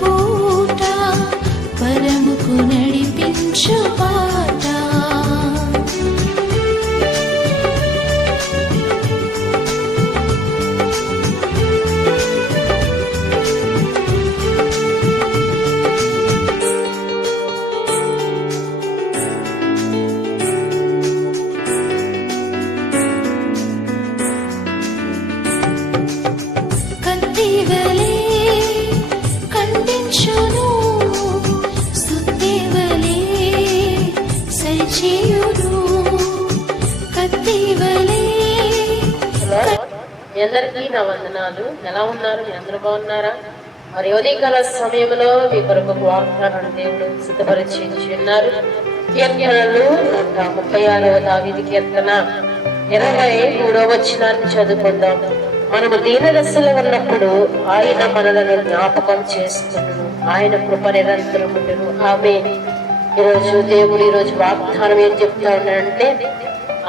పూట పరముకు నడిపించు పాట. అందరికీ నా వందనాలు. ఎలా ఉన్నారు? మీ అందరూ బాగున్నారా? మరి ఉదయకాల సమయంలో మీ కొరకు వాగ్దానాన్ని దేవుడు సిద్ధపరిచి ఉన్నారు. కీర్తనలు 136వ దావీదు కీర్తన 23వ వచనాన్ని చదువుకుందాం. మనము దీనదశలో ఉన్నప్పుడు ఆయన మనలను జ్ఞాపకం చేస్తున్నాడు, ఆయన కృప నిరంతరం ఉండను. ఆమేన్. ఈరోజు వాగ్దానం ఏం చెప్తా ఉన్నాడంటే,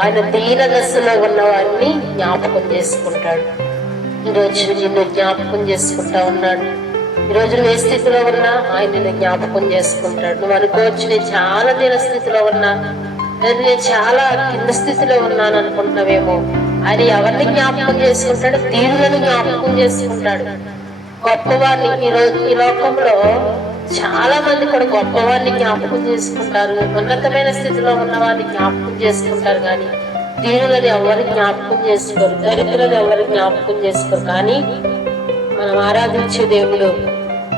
ఆయన దీన దశలో ఉన్న వారిని జ్ఞాపకం చేసుకుంటాడు. ఈరోజు నిన్ను జ్ఞాపకం చేసుకుంటా ఉన్నాడు. ఈరోజు నువ్వు ఏ స్థితిలో ఉన్నా ఆయన నిన్ను జ్ఞాపకం చేసుకుంటాడు. నువ్వు అనుకోవచ్చు, నేను చాలా దీన స్థితిలో ఉన్నా, నేను చాలా కింద స్థితిలో ఉన్నాను అనుకుంటున్నావేమో. ఆయన ఎవరిని జ్ఞాపకం చేసుకుంటాడు? దీనులను జ్ఞాపకం చేసుకుంటాడు. గొప్పవారిని ఈ లోకంలో చాలా మంది కూడా గొప్పవారిని జ్ఞాపకం చేసుకుంటారు, ఉన్నతమైన స్థితిలో ఉన్న వారిని జ్ఞాపకం చేసుకుంటారు. కానీ దీనులని ఎవరు జ్ఞాపకం చేసుకోరు, దరిద్రులను ఎవరు జ్ఞాపకం చేసుకోరు. కానీ మనం ఆరాధించే దేవుడు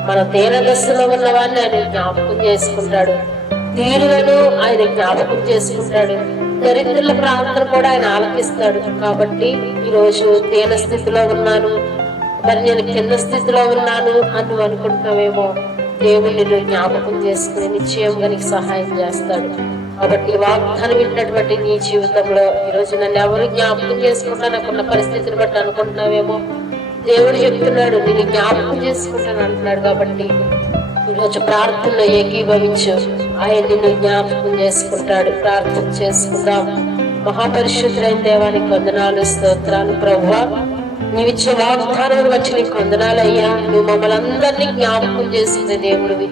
మన దీనదశలో ఉన్న వారిని ఆయన జ్ఞాపకం చేసుకుంటాడు, దీనులను ఆయన జ్ఞాపకం చేసుకుంటాడు, దరిద్రుల ప్రార్థన కూడా ఆయన ఆలకిస్తాడు. కాబట్టి ఈరోజు దీన స్థితిలో ఉన్నాను, మరి నేను కింద స్థితిలో ఉన్నాను అని నువ్వు అనుకుంటున్నావేమో. దేవుడు నిన్ను జ్ఞాపకం చేసుకుని నిశ్చయంగా నీకు సహాయం చేస్తాడు. కాబట్టి వాగ్దానం విన్నటువంటి నీ జీవితంలో ఈరోజు నన్ను ఎవరు జ్ఞాపకం చేసుకుంటా నాకున్న పరిస్థితిని బట్టి అనుకుంటున్నావేమో. దేవుడు చెప్తున్నాడు, నేను జ్ఞాపకం చేసుకుంటాను అంటున్నాడు. కాబట్టి ఈరోజు ప్రార్థనలో ఏకీభవించు, ఆయన నిన్ను జ్ఞాపకం చేసుకుంటాడు. ప్రార్థన చేసుకుందాం. మహాపరిశుద్ధులైన దేవానికి వందనాలు, స్తోత్రాలు. ప్రభువా, నీవిచ్చే వాగ్దానం వచ్చి నీకు వందనాలయ్యా. నువ్వు మమ్మల్ని అందరినీ జ్ఞాపకం చేసుకునే దేవుడివి.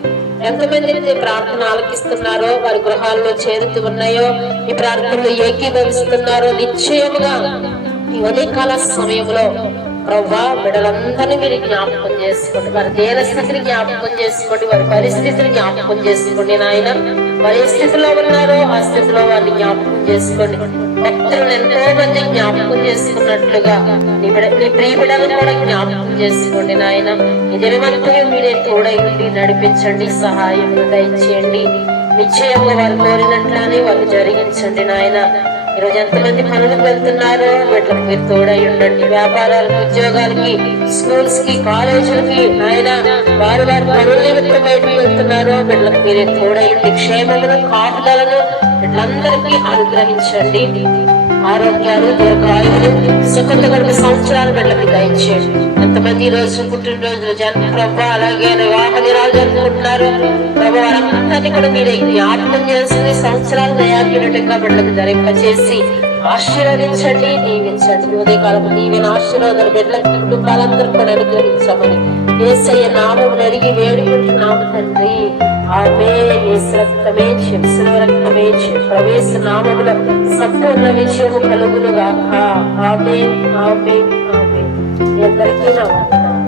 ఎంతమంది అయితే ప్రార్థన ఆలకిస్తున్నారో, వారి గృహాల్లో చేరుతూ ఉన్నాయో, ఈ ప్రార్థనలో ఏకీభవిస్తున్నారో, నిశ్చయముగా ఈ ఉదయకాల సమయంలో ప్రవ్వా బిడ్డలందరినీ మీరు జ్ఞాపకం చేసుకోండి. వారి దేన స్థితిని జ్ఞాపకం చేసుకోండి, వారి పరిస్థితిని జ్ఞాపకం చేసుకోండి. నాయన వారి ఏ స్థితిలో ఉన్నారో ఆ స్థితిలో వారిని జ్ఞాపకం చేసుకోండి. భక్తులను ఎంతో మంది జ్ఞాపకం చేసుకున్నట్లుగా నీ ప్రియ బిడ్డలను కూడా జ్ఞాపకం చేసుకోండి. నాయన ఈ దినమంతా మీరే తోడై ఉండి నడిపించండి, సహాయం దయచేయండి. నిశ్చయంగా వారు కోరినట్లనే వారు జరిగించండి. నాయన ఈరోజు ఎంతమంది పనులకు వెళ్తున్నారో వీళ్ళకి మీరు తోడై ఉండండి. వ్యాపారాలకు, ఉద్యోగాలకి, స్కూల్స్ కి, కాలేజీలకి నాయన వారి పనుల నిమిత్తం బయటకు వెళ్తున్నారో వీళ్ళకి మీరే తోడై ఉండి క్షేమమును, కాపుదలను వీళ్ళందరికీ అనుగ్రహించండి. ఆరోగ్యాలు, దీర్ఘాయువులు, సుఖంతో గడిపే సంవత్సరాలు వీళ్ళకి దయచేయండి. ఎంతమంది ఈ రోజు పుట్టినరోజులు ప్రభా అలాగే వివాహ దినాలు జరుపుకుంటున్నారు ప్రభా, వారందరినీ కూడా మీరే జ్ఞాపకం చేసుకుని సంవత్సరాలు దయాకినట్టుగా బిడ్డలకు ధరింపచేసి ఆశీర్వదించండి, దీవించండి. ఉదయకాలపు దీవెన ఆశీర్వాదాలు బిడ్డలకి, కుటుంబాలందరూ కూడా అనుగ్రహించమని యేసయ్య నామమున అడిగి వేడుకుంటున్నాము తండ్రి. ఆమేన్. యేసు రక్తమే శివ రక్తమే ప్రవేశ నామముల సంపూర్ణ విజయము కలుగునుగాక. ఆమేన్, ఆమేన్, ఆమేన్. అందరికీ నా వందనాలు.